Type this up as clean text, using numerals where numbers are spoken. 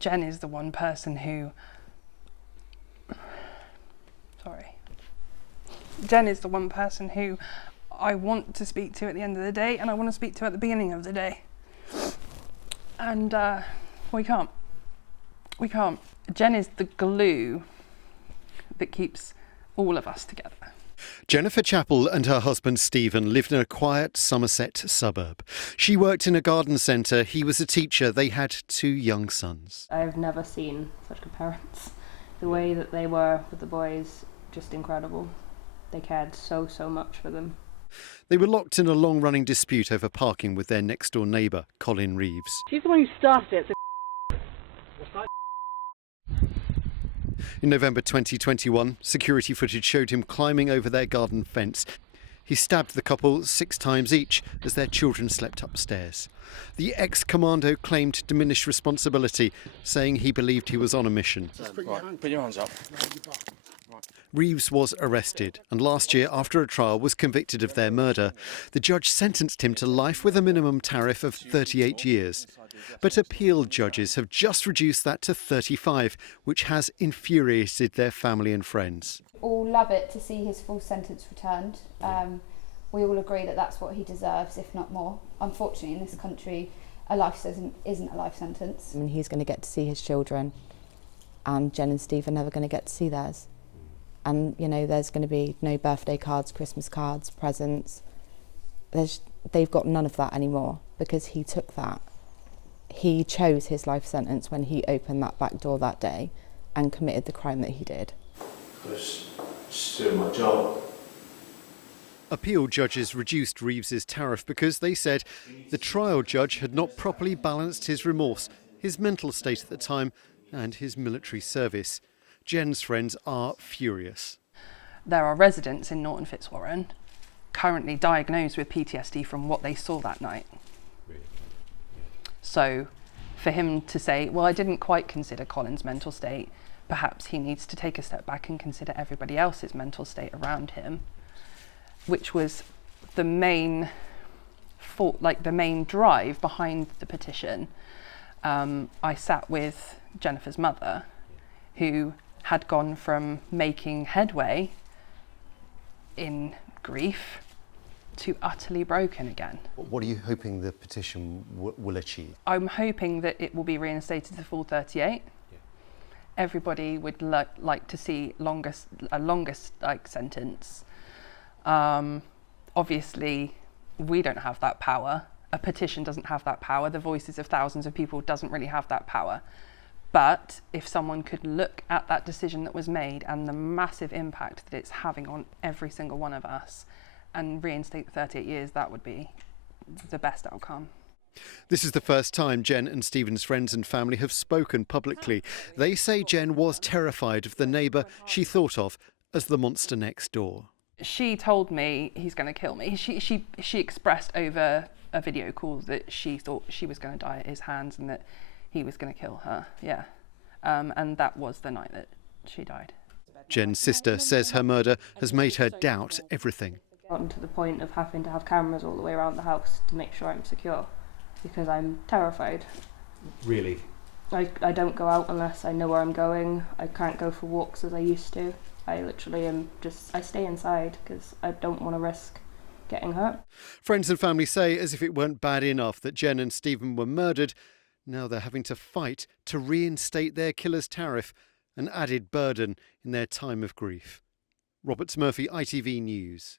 Jen is the one person who... Jen is the one person who I want to speak to at the end of the day, and I want to speak to at the beginning of the day. And we can't. We can't. Jen is the glue that keeps all of us together. Jennifer Chapple and her husband Stephen lived in a quiet Somerset suburb. She worked in a garden centre, he was a teacher, they had 2 young sons. I've never seen such good parents. The way that they were with the boys, just incredible. They cared so much for them. They were locked in a long-running dispute over parking with their next-door neighbour, Collin Reeves. She's the one who started it, so In November 2021, security footage showed him climbing over their garden fence. He stabbed the couple 6 times each as their children slept upstairs. The ex-commando claimed diminished responsibility, saying he believed he was on a mission. Right, put your hands up. Reeves was arrested and last year, after a trial, was convicted of their murder. The judge sentenced him to life with a minimum tariff of 38 years. But appeal judges have just reduced that to 35, which has infuriated their family and friends. We all love it to see his full sentence returned. We all agree that that's what he deserves, if not more. Unfortunately, in this country, a life sentence isn't a life sentence. I mean, he's going to get to see his children, and Jen and Steve are never going to get to see theirs. And, you know, there's going to be no birthday cards, Christmas cards, presents. They've got none of that anymore because he took that. He chose his life sentence when he opened that back door that day and committed the crime that he did. I was just doing my job. Appeal judges reduced Reeves's tariff because they said the trial judge had not properly balanced his remorse, his mental state at the time and his military service. Jen's friends are furious. There are residents in Norton Fitzwarren currently diagnosed with PTSD from what they saw that night. So for him to say, well, I didn't quite consider Colin's mental state, perhaps he needs to take a step back and consider everybody else's mental state around him, which was the main the main drive behind the petition. I sat with Jennifer's mother, who had gone from making headway in grief to utterly broken again. What are you hoping the petition will achieve? I'm hoping that it will be reinstated to full 38. Yeah. Everybody would like to see a longer sentence. Obviously, we don't have that power. A petition doesn't have that power. The voices of thousands of people doesn't really have that power. But if someone could look at that decision that was made and the massive impact that it's having on every single one of us and reinstate the 38 years, that would be the best outcome. This is the first time Jen and Stephen's friends and family have spoken publicly. They say Jen was terrified of the neighbour she thought of as the monster next door. She told me he's going to kill me. She expressed over a video call that she thought she was going to die at his hands and that he was going to kill her, yeah. And that was the night that she died. Jen's sister says her murder has made her doubt everything. Gotten to the point of having to have cameras all the way around the house to make sure I'm secure, because I'm terrified. Really? I don't go out unless I know where I'm going. I can't go for walks as I used to. I literally I stay inside because I don't want to risk getting hurt. Friends and family say, as if it weren't bad enough that Jen and Stephen were murdered, now they're having to fight to reinstate their killer's tariff, an added burden in their time of grief. Robert Murphy, ITV News.